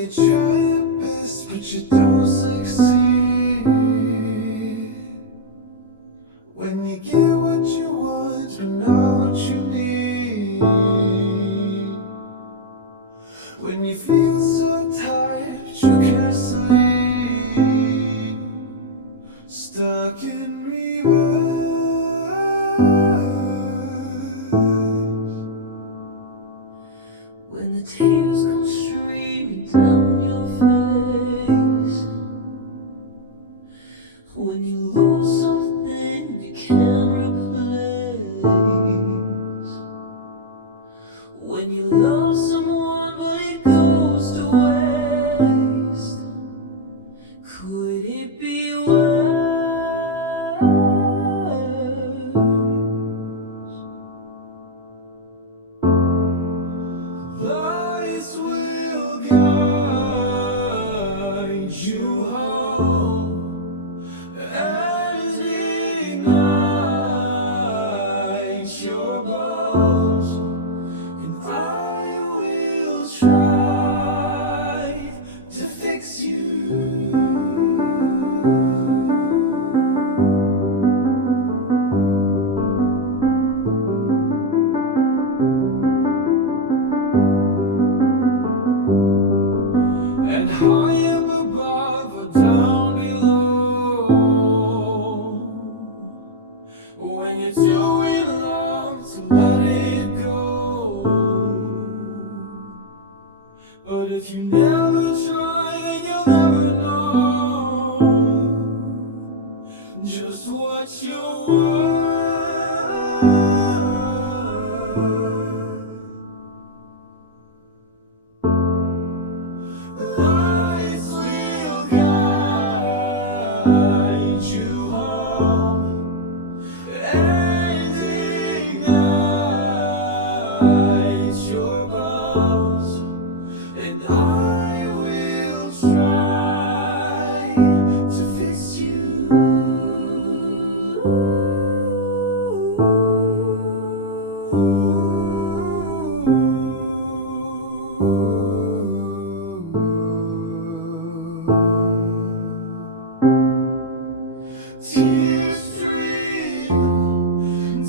you try your best but you don't succeed, when you get what you want but not what you need, when you feel so tired but you can't sleep, stuck in reverse, when the tears come streaming down your face, when you lose something you can't replace, when you love someone but it goes to waste, could it be worse? Lights will guide you home and ignite your bones, and I will try to fix you. And high up above or down below, when you're doing wrong to let it go. But if you never try then you'll never know just what you're worth. Lights will guide you home and ignite your bones, and I will try to fix you. Tears stream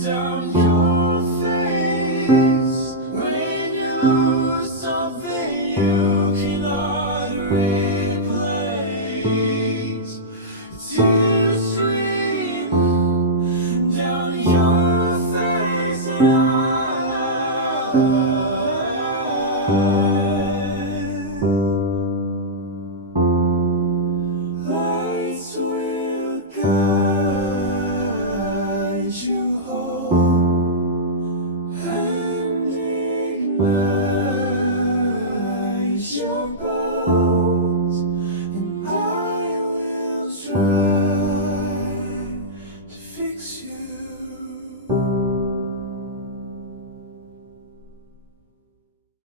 down your face